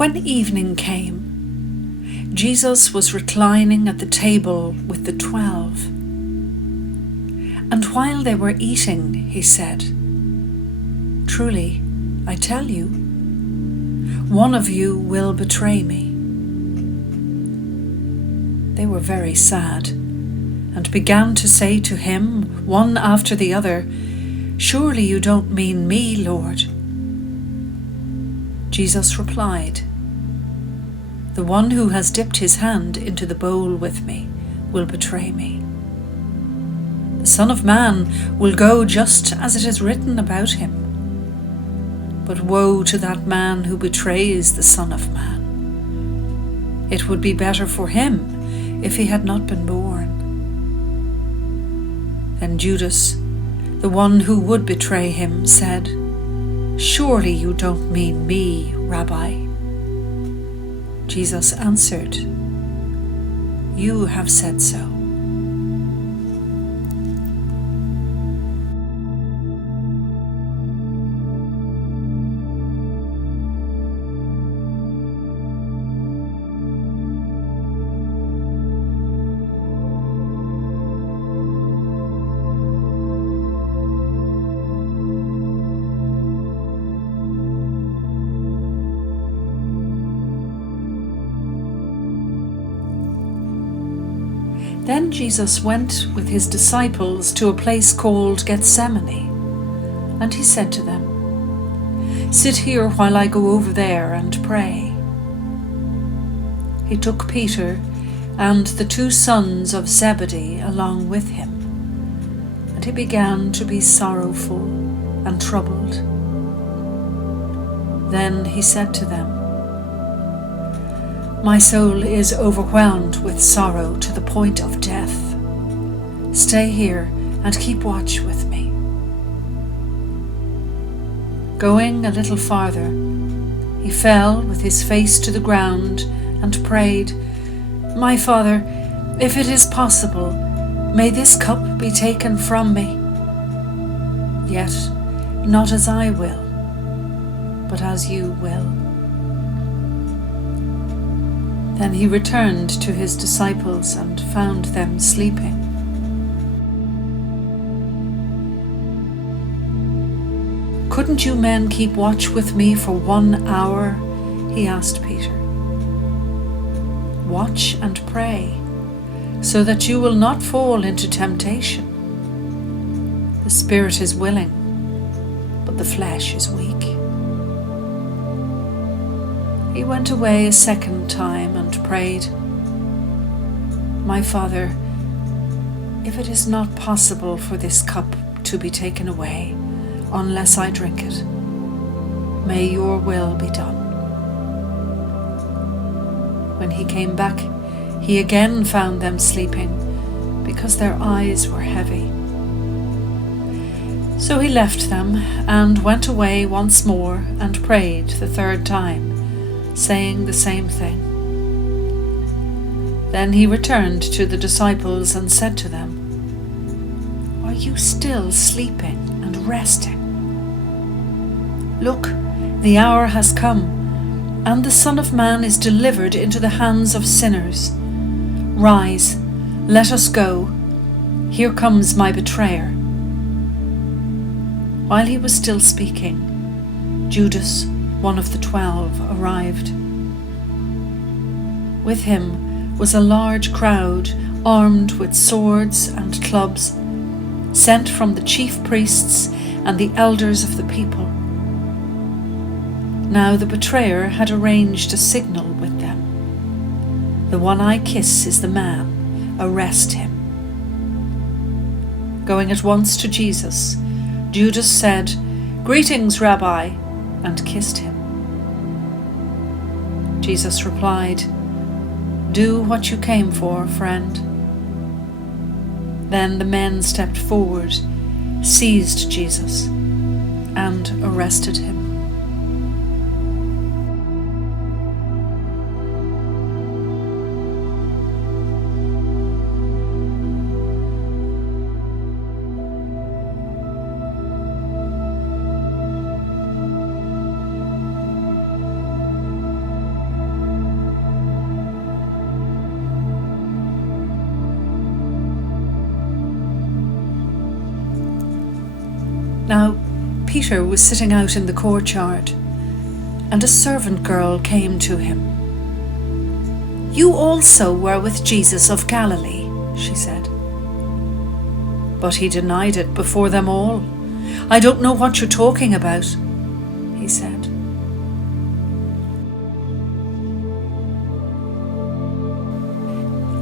When evening came, Jesus was reclining at the table with the 12. And while they were eating, he said, "Truly, I tell you, one of you will betray me." They were very sad and began to say to him, one after the other, "Surely you don't mean me, Lord." Jesus replied, "The one who has dipped his hand into the bowl with me will betray me. The Son of Man will go just as it is written about him. But woe to that man who betrays the Son of Man. It would be better for him if he had not been born." Then Judas, the one who would betray him, said, "Surely you don't mean me, Rabbi." Jesus answered, "You have said so." Then Jesus went with his disciples to a place called Gethsemane, and he said to them, "Sit here while I go over there and pray." He took Peter and the 2 sons of Zebedee along with him, and he began to be sorrowful and troubled. Then he said to them, "My soul is overwhelmed with sorrow to the point of death. Stay here and keep watch with me." Going a little farther, he fell with his face to the ground and prayed, "My Father, if it is possible, may this cup be taken from me. Yet not as I will, but as you will." Then he returned to his disciples and found them sleeping. "Couldn't you men keep watch with me for 1 hour?" he asked Peter. "Watch and pray, so that you will not fall into temptation. The spirit is willing, but the flesh is weak." He went away a second time and prayed, "My Father, if it is not possible for this cup to be taken away unless I drink it, may your will be done." When he came back, he again found them sleeping because their eyes were heavy. So he left them and went away once more and prayed the 3rd time, saying the same thing. Then he returned to the disciples and said to them, "Are you still sleeping and resting? Look, the hour has come, and the Son of Man is delivered into the hands of sinners. Rise, let us go. Here comes my betrayer." While he was still speaking, Judas, one of the 12, arrived. With him was a large crowd armed with swords and clubs, sent from the chief priests and the elders of the people. Now the betrayer had arranged a signal with them. "The one I kiss is the man. Arrest him." Going at once to Jesus, Judas said, "Greetings, Rabbi," and kissed him. Jesus replied, "Do what you came for, friend." Then the men stepped forward, seized Jesus, and arrested him. Peter was sitting out in the courtyard, and a servant girl came to him. "You also were with Jesus of Galilee," she said. But he denied it before them all. "I don't know what you're talking about," he said.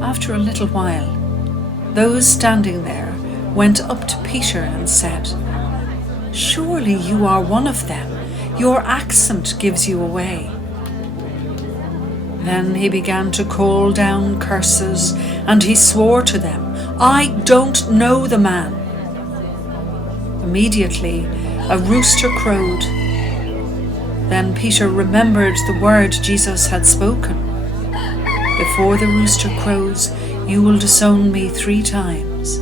After a little while, those standing there went up to Peter and said, "Surely you are one of them. Your accent gives you away." Then he began to call down curses, and he swore to them, "I don't know the man." Immediately a rooster crowed. Then Peter remembered the word Jesus had spoken. "Before the rooster crows, you will disown me 3 times."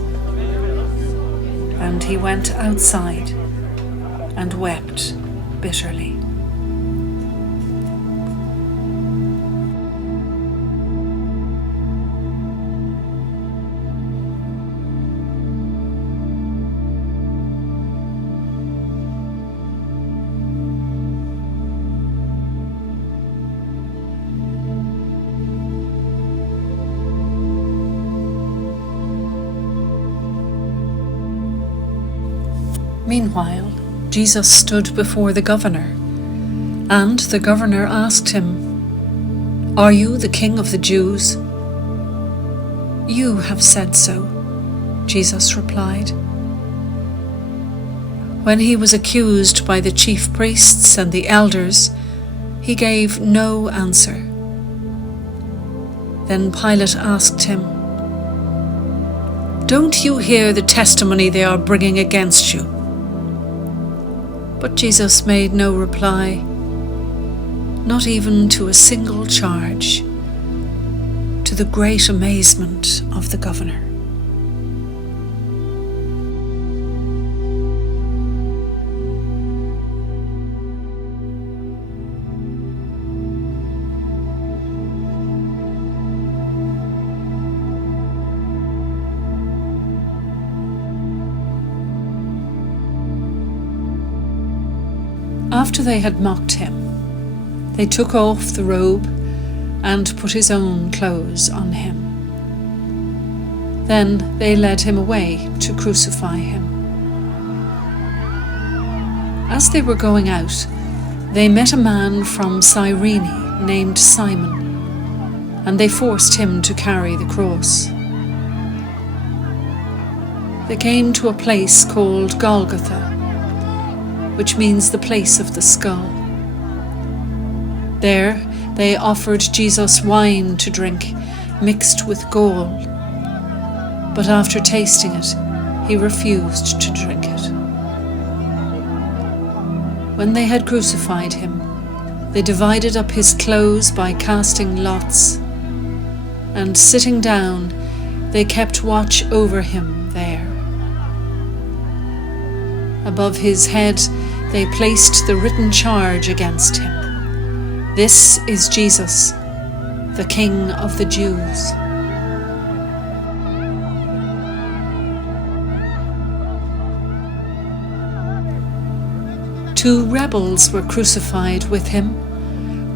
And he went outside and wept bitterly. Meanwhile, Jesus stood before the governor, and the governor asked him, "Are you the king of the Jews?" "You have said so," Jesus replied. When he was accused by the chief priests and the elders, he gave no answer. Then Pilate asked him, "Don't you hear the testimony they are bringing against you?" But Jesus made no reply, not even to a single charge, to the great amazement of the governor. After they had mocked him, they took off the robe and put his own clothes on him. Then they led him away to crucify him. As they were going out, they met a man from Cyrene named Simon, and they forced him to carry the cross. They came to a place called Golgotha, which means the place of the skull. There they offered Jesus wine to drink, mixed with gall, but after tasting it, he refused to drink it. When they had crucified him, they divided up his clothes by casting lots, and sitting down, they kept watch over him there. Above his head they placed the written charge against him: "This is Jesus, the King of the Jews." Two rebels were crucified with him,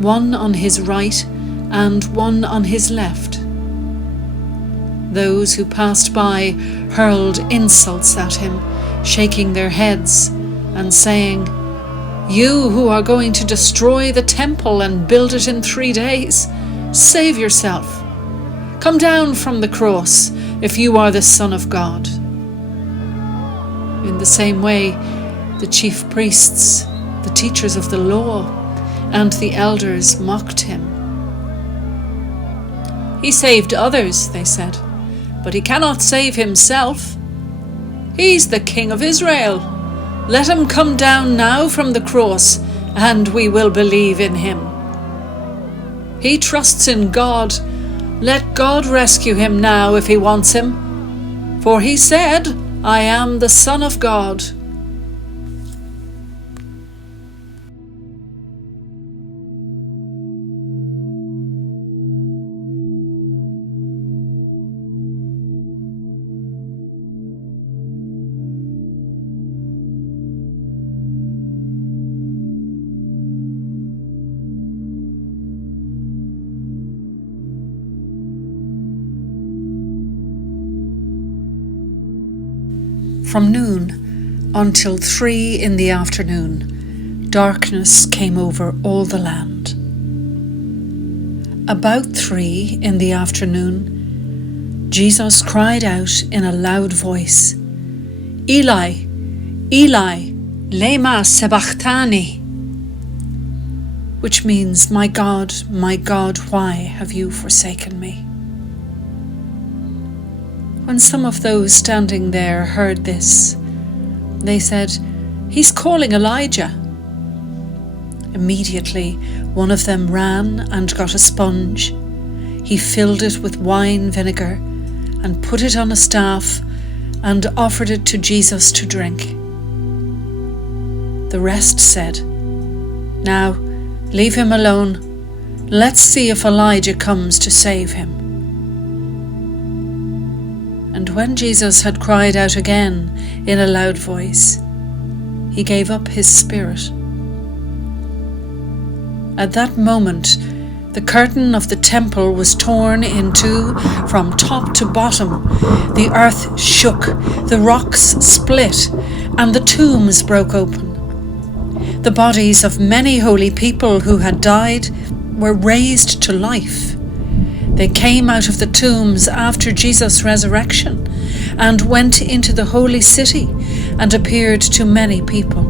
one on his right and one on his left. Those who passed by hurled insults at him, shaking their heads and saying, "You who are going to destroy the temple and build it in 3 days, save yourself. Come down from the cross if you are the Son of God." In the same way, the chief priests, the teachers of the law, and the elders mocked him. "He saved others," they said, "but he cannot save himself. He's the King of Israel. Let him come down now from the cross, and we will believe in him. He trusts in God. Let God rescue him now if he wants him. For he said, 'I am the Son of God.'" From noon until 3 in the afternoon, darkness came over all the land. About 3 in the afternoon, Jesus cried out in a loud voice, "Eli, Eli, lema sabachthani," which means, my God, why have you forsaken me?" When some of those standing there heard this, they said, "He's calling Elijah." Immediately one of them ran and got a sponge. He filled it with wine vinegar and put it on a staff and offered it to Jesus to drink. The rest said, "Now, leave him alone. Let's see if Elijah comes to save him." And when Jesus had cried out again in a loud voice, he gave up his spirit. At that moment, the curtain of the temple was torn in two from top to bottom. The earth shook, the rocks split, and the tombs broke open. The bodies of many holy people who had died were raised to life. They came out of the tombs after Jesus' resurrection and went into the holy city and appeared to many people.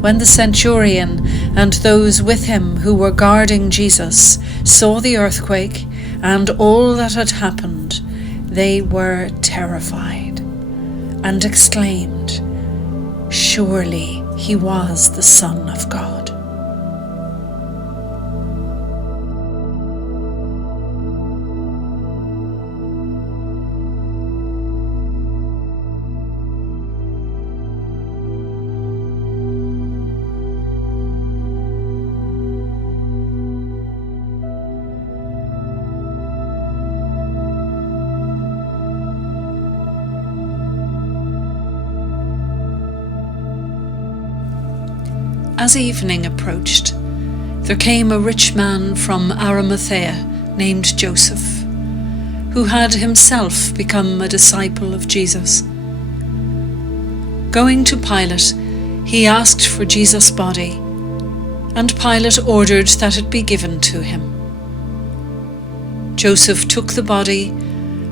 When the centurion and those with him who were guarding Jesus saw the earthquake and all that had happened, they were terrified and exclaimed, "Surely he was the Son of God." As evening approached, there came a rich man from Arimathea named Joseph, who had himself become a disciple of Jesus. Going to Pilate, he asked for Jesus' body, and Pilate ordered that it be given to him. Joseph took the body,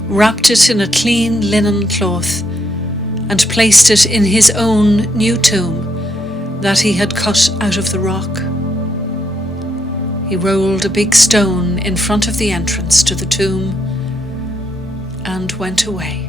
wrapped it in a clean linen cloth, and placed it in his own new tomb that he had cut out of the rock. He rolled a big stone in front of the entrance to the tomb and went away.